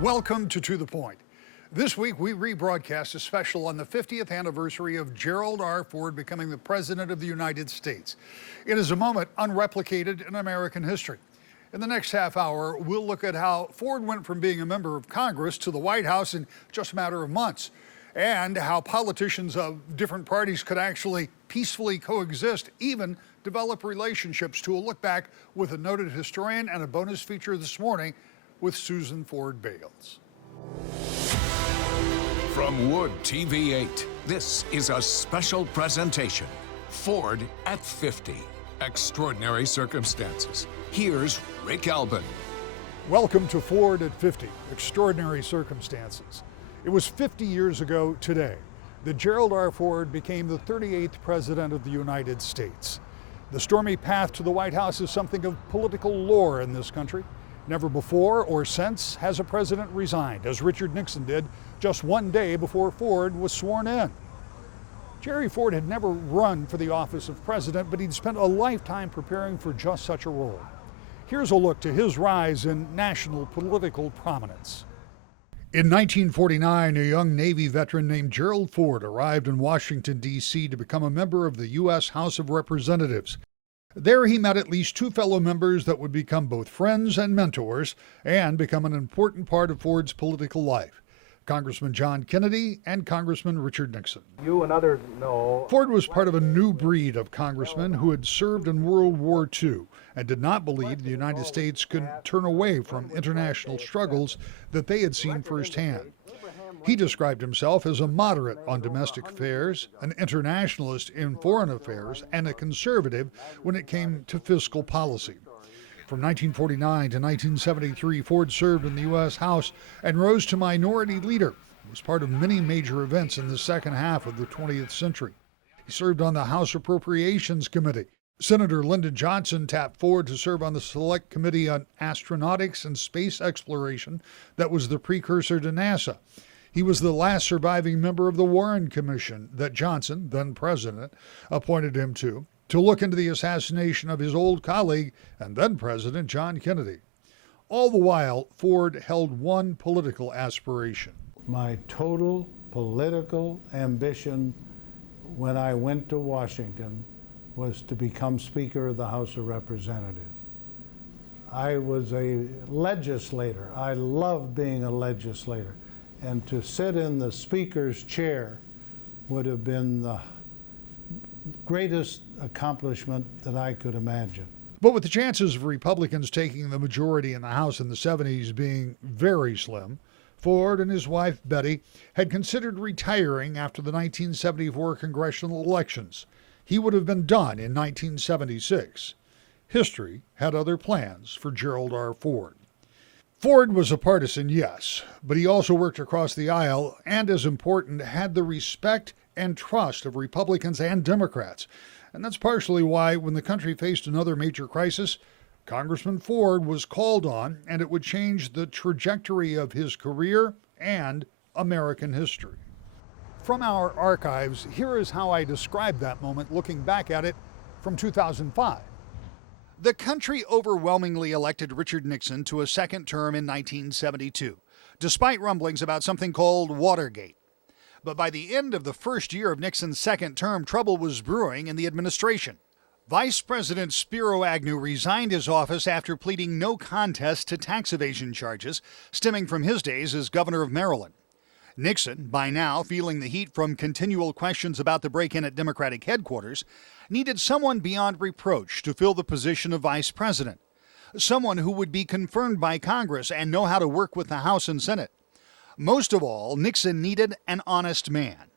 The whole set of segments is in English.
Welcome to the Point. This week, we rebroadcast a special on the 50th anniversary of Gerald R. Ford becoming the President of the United States. It is a moment unreplicated in American history. In the next half hour, we'll look at how Ford went from being a member of Congress to the White House in just a matter of months, and how politicians of different parties could actually peacefully coexist, even develop relationships, to a look back with a noted historian and a bonus feature this morning with Susan Ford Bales. From Wood TV 8, this is a special presentation. Ford at 50. Extraordinary circumstances. Here's Rick Albin. Welcome to Ford at 50, Extraordinary Circumstances. It was 50 years ago today that Gerald R. Ford became the 38th President of the United States. The stormy path to the White House is something of political lore in this country. Never before or since has a president resigned, as Richard Nixon did just one day before Ford was sworn in. Jerry Ford had never run for the office of president, but he'd spent a lifetime preparing for just such a role. Here's a look to his rise in national political prominence. In 1949, a young Navy veteran named Gerald Ford arrived in Washington, D.C. to become a member of the U.S. House of Representatives. There he met at least two fellow members that would become both friends and mentors and become an important part of Ford's political life: Congressman John Kennedy and Congressman Richard Nixon. You and others know Ford was part of a new breed of congressmen who had served in World War II and did not believe the United States could turn away from international struggles that they had seen firsthand. He described himself as a moderate on domestic affairs, an internationalist in foreign affairs, and a conservative when it came to fiscal policy. From 1949 to 1973, Ford served in the U.S. House and rose to minority leader. He was part of many major events in the second half of the 20th century. He served on the House Appropriations Committee. Senator Lyndon Johnson tapped Ford to serve on the Select Committee on Astronautics and Space Exploration that was the precursor to NASA. He was the last surviving member of the Warren Commission that Johnson, then president, appointed him to look into the assassination of his old colleague and then President John Kennedy. All the while, Ford held one political aspiration. My total political ambition when I went to Washington was to become Speaker of the House of Representatives. I was a legislator. I loved being a legislator. And to sit in the Speaker's chair would have been the greatest accomplishment that I could imagine. But with the chances of Republicans taking the majority in the House in the 70s being very slim, Ford and his wife Betty had considered retiring after the 1974 congressional elections. He would have been done in 1976. History had other plans for Gerald R. Ford. Ford was a partisan, yes, but he also worked across the aisle and, as important, had the respect and trust of Republicans and Democrats. And that's partially why, when the country faced another major crisis, Congressman Ford was called on, and it would change the trajectory of his career and American history. From our archives, here is how I describe that moment looking back at it from 2005. The country overwhelmingly elected Richard Nixon to a second term in 1972, despite rumblings about something called Watergate. But by the end of the first year of Nixon's second term, trouble was brewing in the administration. Vice President Spiro Agnew resigned his office after pleading no contest to tax evasion charges stemming from his days as governor of Maryland. Nixon, by now feeling the heat from continual questions about the break-in at Democratic headquarters, needed someone beyond reproach to fill the position of vice president, someone who would be confirmed by Congress and know how to work with the House and Senate. Most of all, Nixon needed an honest man.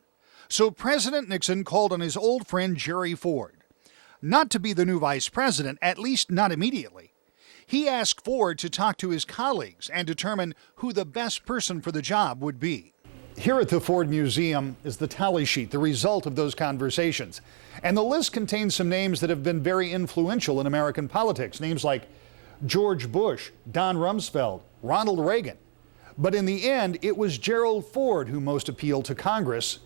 So President Nixon called on his old friend Jerry Ford. Not to be the new vice president, at least not immediately. He asked Ford to talk to his colleagues and determine who the best person for the job would be. Here at the Ford Museum is the tally sheet, the result of those conversations. And the list contains some names that have been very influential in American politics. Names like George Bush, Don Rumsfeld, Ronald Reagan. But in the end, it was Gerald Ford who most appealed to Congress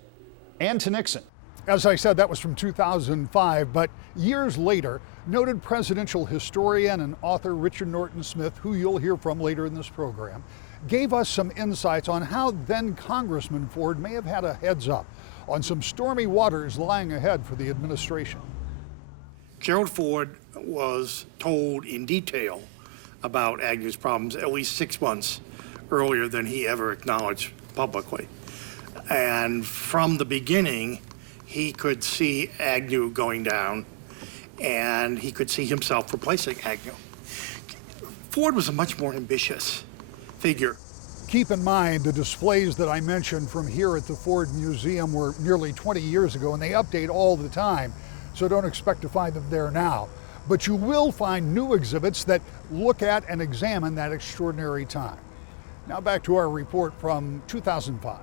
and to Nixon. As I said, that was from 2005, but years later, noted presidential historian and author Richard Norton Smith, who you'll hear from later in this program, gave us some insights on how then Congressman Ford may have had a heads up on some stormy waters lying ahead for the administration. Gerald Ford was told in detail about Agnew's problems at least 6 months earlier than he ever acknowledged publicly. And from the beginning, he could see Agnew going down, and he could see himself replacing Agnew. Ford was a much more ambitious figure. Keep in mind the displays that I mentioned from here at the Ford Museum were nearly 20 years ago, and they update all the time, so don't expect to find them there now. But you will find new exhibits that look at and examine that extraordinary time. Now back to our report from 2005.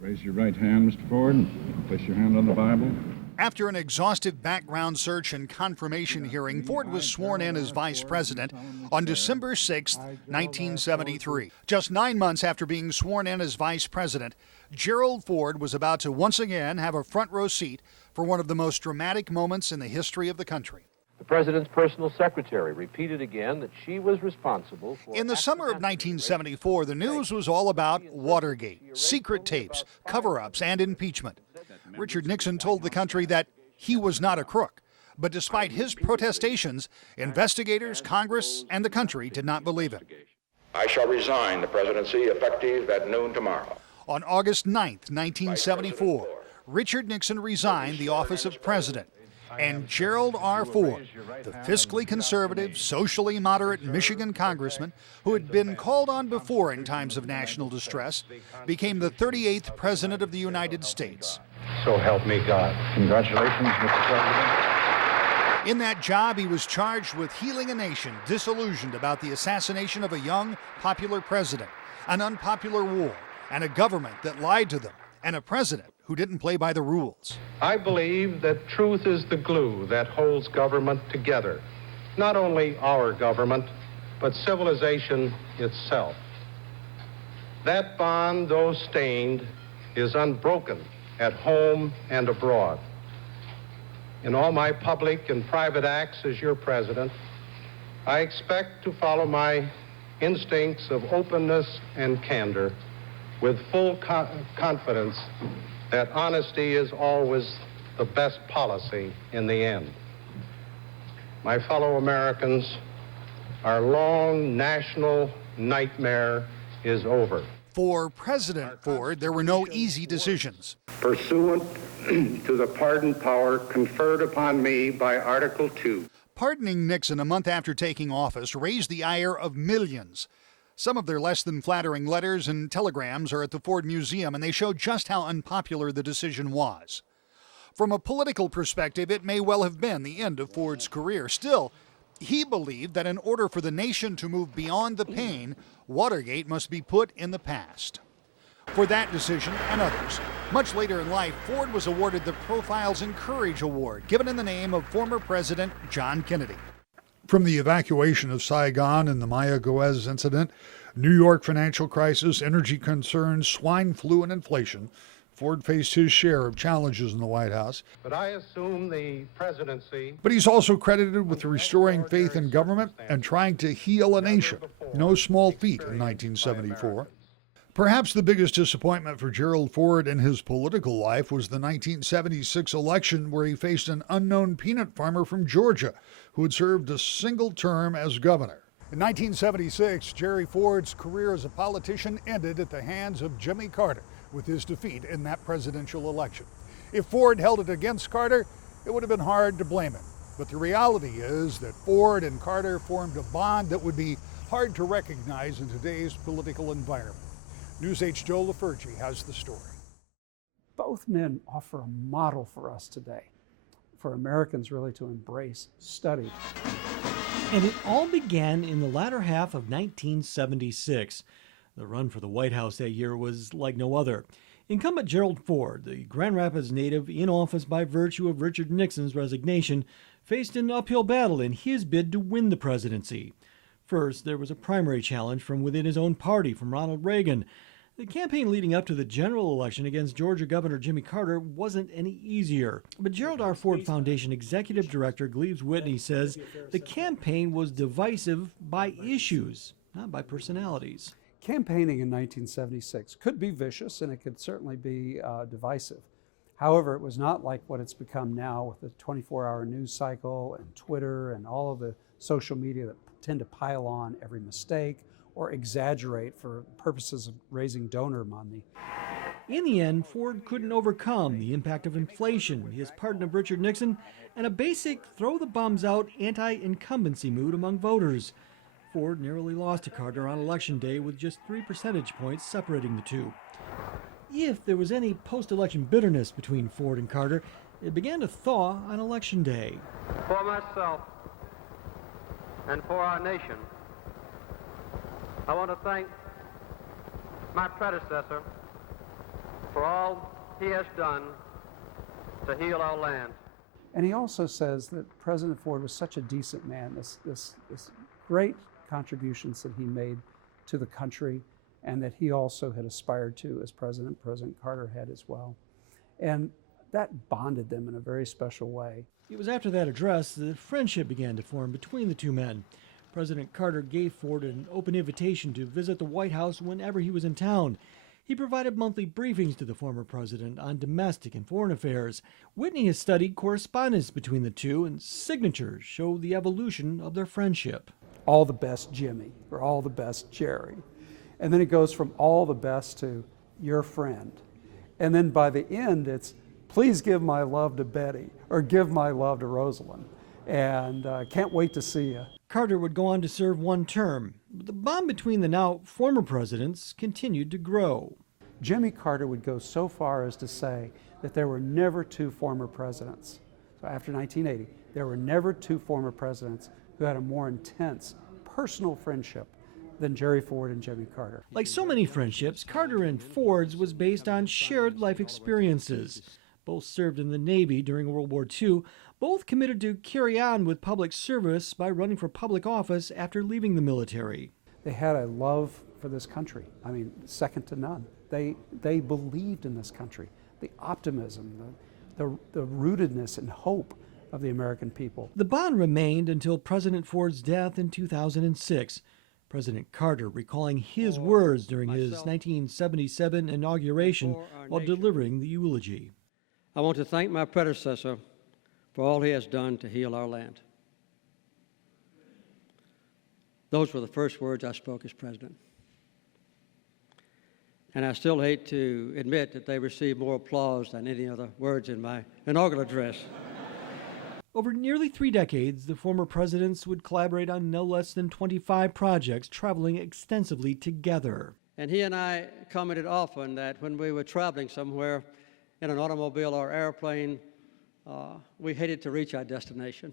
Raise your right hand, Mr. Ford, and place your hand on the Bible. After an exhaustive background search and confirmation hearing, Ford was sworn in as vice president on December 6, 1973. Just 9 months after being sworn in as vice president, Gerald Ford was about to once again have a front row seat for one of the most dramatic moments in the history of the country. The president's personal secretary repeated again that she was responsible for... In the summer of 1974, the news was all about Watergate, secret tapes, cover-ups, and impeachment. Richard Nixon told the country that he was not a crook. But despite his protestations, investigators, Congress, and the country did not believe him. I shall resign the presidency effective at noon tomorrow. On August 9, 1974, Richard Nixon resigned the office of president. And Gerald R. Ford, the fiscally conservative, socially moderate Michigan congressman who had been called on before in times of national distress, became the 38th President of the United States. So help me God. Congratulations, Mr. President. In that job, he was charged with healing a nation disillusioned about the assassination of a young, popular president, an unpopular war, and a government that lied to them, and a president who didn't play by the rules. I believe that truth is the glue that holds government together. Not only our government, but civilization itself. That bond, though stained, is unbroken at home and abroad. In all my public and private acts as your president, I expect to follow my instincts of openness and candor with full confidence that honesty is always the best policy in the end. My fellow Americans, our long national nightmare is over. For President Ford, there were no easy decisions. Pursuant to the pardon power conferred upon me by Article 2. Pardoning Nixon a month after taking office raised the ire of millions. Some of their less than flattering letters and telegrams are at the Ford Museum, and they show just how unpopular the decision was. From a political perspective, it may well have been the end of Ford's career. Still, he believed that in order for the nation to move beyond the pain, Watergate must be put in the past. For that decision and others, much later in life, Ford was awarded the Profiles in Courage Award, given in the name of former President John Kennedy. From the evacuation of Saigon and the Maya Goez incident, New York financial crisis, energy concerns, swine flu, and inflation, Ford faced his share of challenges in the White House. But I assume the presidency... But he's also credited with restoring faith in government and trying to heal a nation. No small feat in 1974. Perhaps the biggest disappointment for Gerald Ford in his political life was the 1976 election, where he faced an unknown peanut farmer from Georgia who had served a single term as governor. In 1976, Jerry Ford's career as a politician ended at the hands of Jimmy Carter with his defeat in that presidential election. If Ford held it against Carter, it would have been hard to blame him. But the reality is that Ford and Carter formed a bond that would be hard to recognize in today's political environment. News 8's Joe LaFurgey has the story. Both men offer a model for us today, for Americans really to embrace, study. And it all began in the latter half of 1976. The run for the White House that year was like no other. Incumbent Gerald Ford, the Grand Rapids native in office by virtue of Richard Nixon's resignation, faced an uphill battle in his bid to win the presidency. First, there was a primary challenge from within his own party, from Ronald Reagan. The campaign leading up to the general election against Georgia Governor Jimmy Carter wasn't any easier. But Gerald R. Ford Foundation Executive Director Gleaves Whitney says the campaign was divisive by issues, not by personalities. Campaigning in 1976 could be vicious and it could certainly be divisive. However, it was not like what it's become now with the 24-hour news cycle and Twitter and all of the social media that tend to pile on every mistake or exaggerate for purposes of raising donor money. In the end, Ford couldn't overcome the impact of inflation, his pardon of Richard Nixon, and a basic throw-the-bombs-out anti-incumbency mood among voters. Ford narrowly lost to Carter on Election Day with just 3 percentage points separating the two. If there was any post-election bitterness between Ford and Carter, it began to thaw on Election Day. For myself and for our nation, I want to thank my predecessor for all he has done to heal our land. And he also says that President Ford was such a decent man, this great contributions that he made to the country, and that he also had aspired to as president. President Carter had as well. And that bonded them in a very special way. It was after that address that friendship began to form between the two men. President Carter gave Ford an open invitation to visit the White House whenever he was in town. He provided monthly briefings to the former president on domestic and foreign affairs. Whitney has studied correspondence between the two, and signatures show the evolution of their friendship. All the best, Jimmy, or all the best, Jerry. And then it goes from all the best to your friend. And then by the end, it's please give my love to Betty, or give my love to Rosalind. And can't wait to see you. Carter would go on to serve 1 term, but the bond between the now former presidents continued to grow. Jimmy Carter would go so far as to say that there were never 2 former presidents. So after 1980, there were never 2 former presidents who had a more intense personal friendship than Jerry Ford and Jimmy Carter. Like so many friendships, Carter and Ford's was based on shared life experiences. Both served in the Navy during World War II. Both committed to carry on with public service by running for public office after leaving the military. They had a love for this country, I mean, second to none. They believed in this country, the optimism, the rootedness and hope of the American people. The bond remained until President Ford's death in 2006. President Carter recalling his words during his 1977 inauguration while delivering the eulogy. I want to thank my predecessor for all he has done to heal our land. Those were the first words I spoke as president. And I still hate to admit that they received more applause than any other words in my inaugural address. Over nearly 3 decades, the former presidents would collaborate on no less than 25 projects, traveling extensively together. And he and I commented often that when we were traveling somewhere in an automobile or airplane, we hated to reach our destination.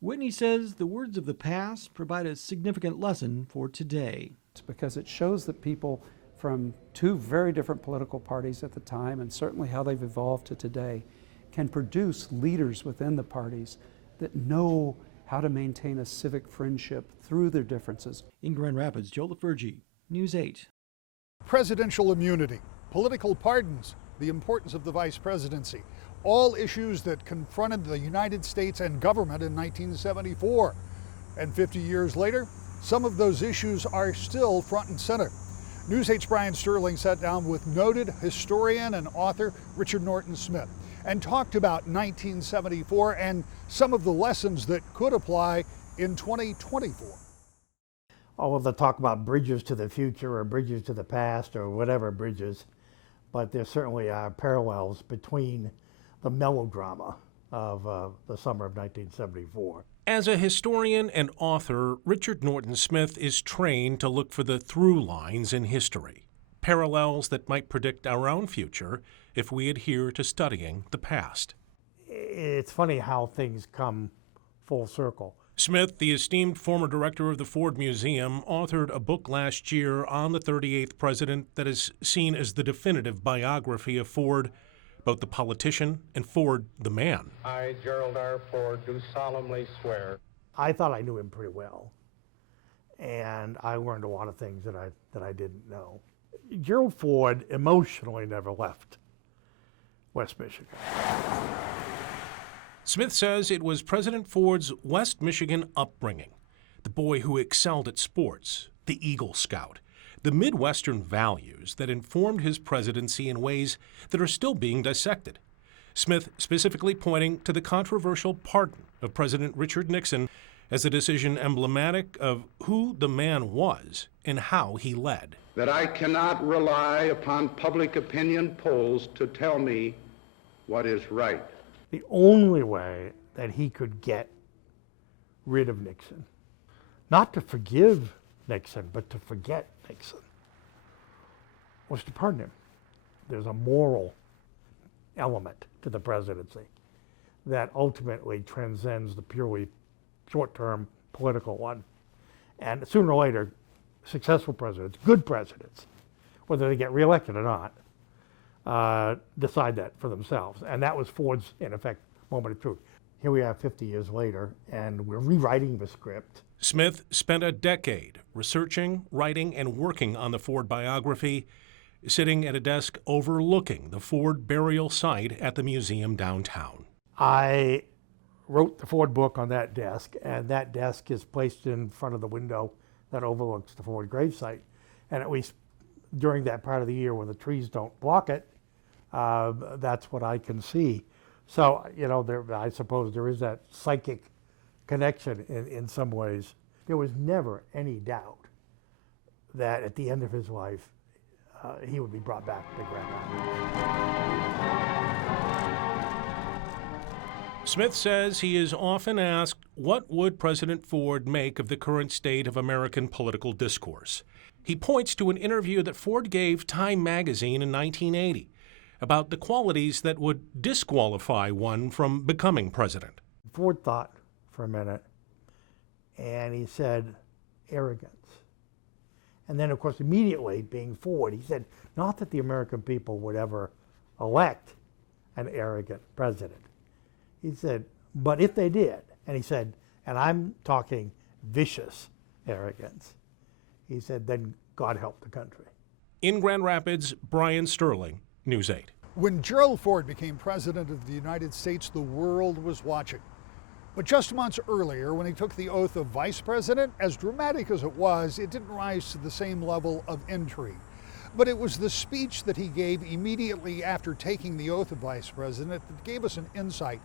Whitney says the words of the past provide a significant lesson for today. It's because it shows that people from 2 very different political parties at the time, and certainly how they've evolved to today, can produce leaders within the parties that know how to maintain a civic friendship through their differences. In Grand Rapids, Joe LaFurgey, News 8. Presidential immunity, political pardons, the importance of the vice presidency, all issues that confronted the United States and government in 1974. And 50 years later, some of those issues are still front and center. News 8's Brian Sterling sat down with noted historian and author Richard Norton Smith and talked about 1974 and some of the lessons that could apply in 2024. Oh, well, they'll talk about bridges to the future or bridges to the past or whatever bridges, but there certainly are parallels between the melodrama of the summer of 1974. As a historian and author, Richard Norton Smith is trained to look for the through lines in history, parallels that might predict our own future if we adhere to studying the past. It's funny how things come full circle. Smith, the esteemed former director of the Ford Museum, authored a book last year on the 38th president that is seen as the definitive biography of Ford, both the politician and Ford the man. I, Gerald R. Ford, do solemnly swear. I thought I knew him pretty well, and I learned a lot of things that I didn't know. Gerald Ford emotionally never left West Michigan. Smith says it was President Ford's West Michigan upbringing, the boy who excelled at sports, the Eagle Scout, the Midwestern values that informed his presidency in ways that are still being dissected. Smith specifically pointing to the controversial pardon of President Richard Nixon as a decision emblematic of who the man was and how he led. That I cannot rely upon public opinion polls to tell me what is right. The only way that he could get rid of Nixon, not to forgive Nixon, but to forget Nixon, was to pardon him. There's a moral element to the presidency that ultimately transcends the purely short-term political one. And sooner or later, successful presidents, good presidents, whether they get reelected or not, decide that for themselves. And that was Ford's, in effect, moment of truth. Here we are 50 years later, and we're rewriting the script. Smith spent a decade researching, writing, and working on the Ford biography, sitting at a desk overlooking the Ford burial site at the museum downtown. I wrote the Ford book on that desk, and that desk is placed in front of the window that overlooks the Ford gravesite. And at least during that part of the year when the trees don't block it, that's what I can see. So, you know, I suppose there is that psychic connection in some ways. There was never any doubt that at the end of his life, he would be brought back to Grand Rapids. Smith says he is often asked, what would President Ford make of the current state of American political discourse? He points to an interview that Ford gave Time magazine in 1980 about the qualities that would disqualify one from becoming president. Ford thought for a minute, and he said, arrogance. And then, of course, immediately, being Ford, he said, not that the American people would ever elect an arrogant president. He said, but if they did, and he said, and I'm talking vicious arrogance, he said, then God help the country. In Grand Rapids, Brian Sterling, News 8. When Gerald Ford became president of the United States, the world was watching. But just months earlier, when he took the oath of vice president, as dramatic as it was, it didn't rise to the same level of intrigue. But it was the speech that he gave immediately after taking the oath of vice president that gave us an insight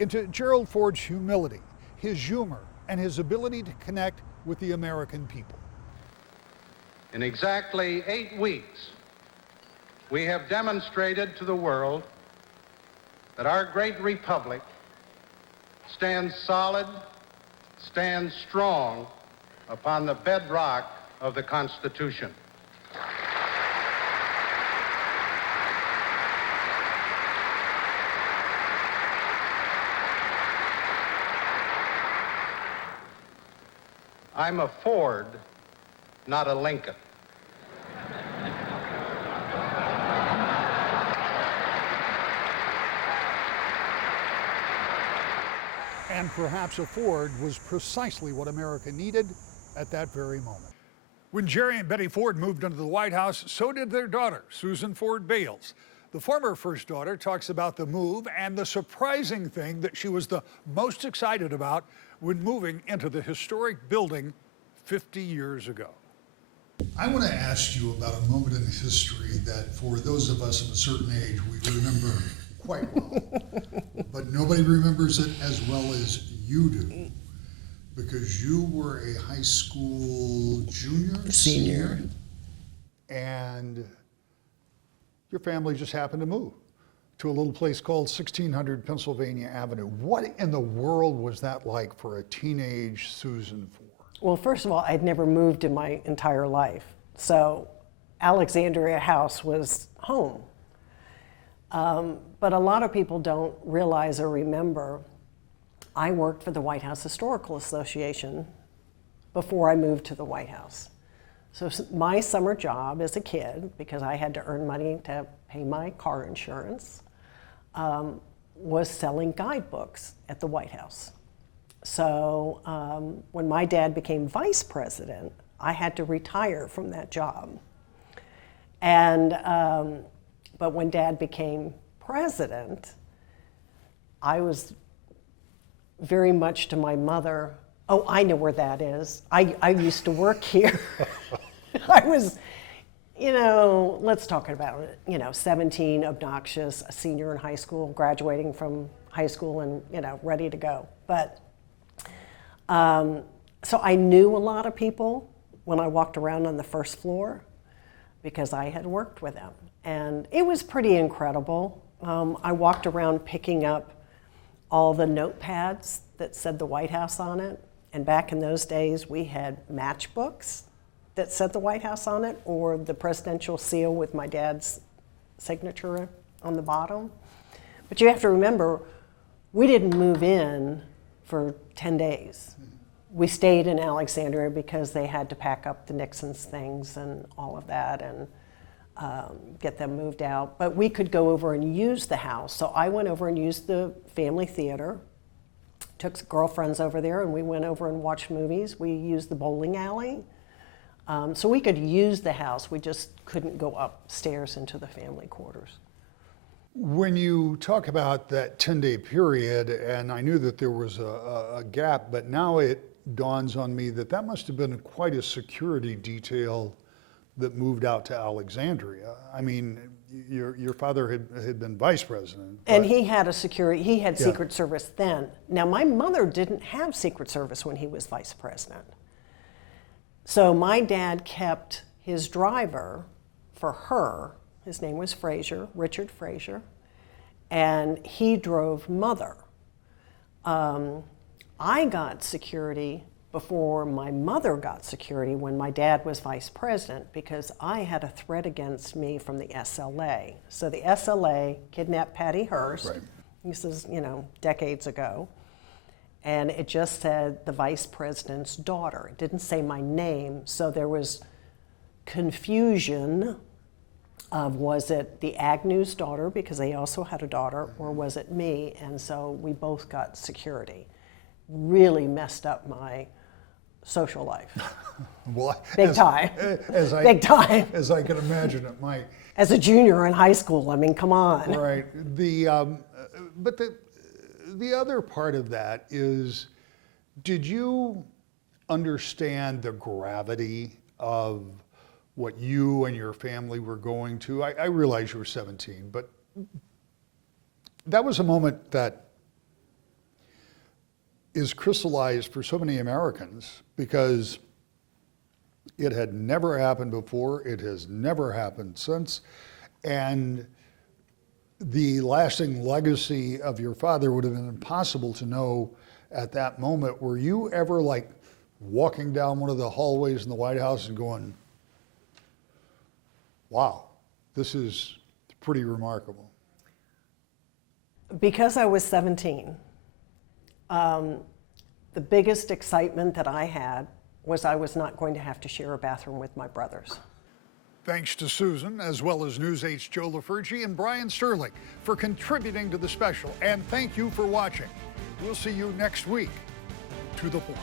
into Gerald Ford's humility, his humor, and his ability to connect with the American people. In exactly 8 weeks, we have demonstrated to the world that our great republic stands solid, stands strong upon the bedrock of the Constitution. I'm a Ford, not a Lincoln. And perhaps a Ford was precisely what America needed at that very moment. When Jerry and Betty Ford moved into the White House, so did their daughter, Susan Ford Bales. The former first daughter talks about the move and the surprising thing that she was the most excited about when moving into the historic building 50 years ago. I want to ask you about a moment in history that for those of us of a certain age, we remember quite well, but nobody remembers it as well as you do, because you were a high school senior, and your family just happened to move to a little place called 1600 Pennsylvania Avenue. What in the world was that like for a teenage Susan Ford? Well, first of all, I'd never moved in my entire life, so Alexandria House was home. But a lot of people don't realize or remember, I worked for the White House Historical Association before I moved to the White House. So my summer job as a kid, because I had to earn money to pay my car insurance, was selling guidebooks at the White House. So when my dad became vice president, I had to retire from that job. And but when Dad became president, I was very much to my mother, oh, I know where that is. I used to work here. let's talk about it. 17, obnoxious, a senior in high school, graduating from high school and, ready to go. But, so I knew a lot of people when I walked around on the first floor because I had worked with them. And it was pretty incredible. I walked around picking up all the notepads that said the White House on it. And back in those days, we had matchbooks that said the White House on it, or the presidential seal with my dad's signature on the bottom. But you have to remember, we didn't move in for 10 days. We stayed in Alexandria because they had to pack up the Nixon's things and all of that and get them moved out. But we could go over and use the house. So I went over and used the family theater, took girlfriends over there, and we went over and watched movies. We used the bowling alley. So we could use the house, we just couldn't go upstairs into the family quarters. When you talk about that 10-day period, and I knew that there was a gap, but now it dawns on me that that must have been quite a security detail that moved out to Alexandria. I mean, your father had been vice president. And he had Secret Service then. Now, my mother didn't have Secret Service when he was vice president. So my dad kept his driver for her. His name was Frazier, Richard Frazier, and he drove Mother. I got security before my mother got security when my dad was vice president because I had a threat against me from the SLA. So the SLA kidnapped Patty Hearst. Right. This is, decades ago. And it just said the vice president's daughter. It didn't say my name, so there was confusion of was it the Agnew's daughter, because they also had a daughter, or was it me? And so we both got security. Really messed up my social life. Well, Big time. Big time. As I can imagine it might. As a junior in high school, I mean, come on. Right. But the other part of that is, did you understand the gravity of what you and your family were going to? I realize you were 17, but that was a moment that is crystallized for so many Americans because it had never happened before, it has never happened since, and the lasting legacy of your father would have been impossible to know at that moment. Were you ever like walking down one of the hallways in the White House and going, wow, this is pretty remarkable? Because I was 17, the biggest excitement that I had was I was not going to have to share a bathroom with my brothers. Thanks to Susan, as well as News 8's Joe LaFurgey and Brian Sterling for contributing to the special. And thank you for watching. We'll see you next week. To the point.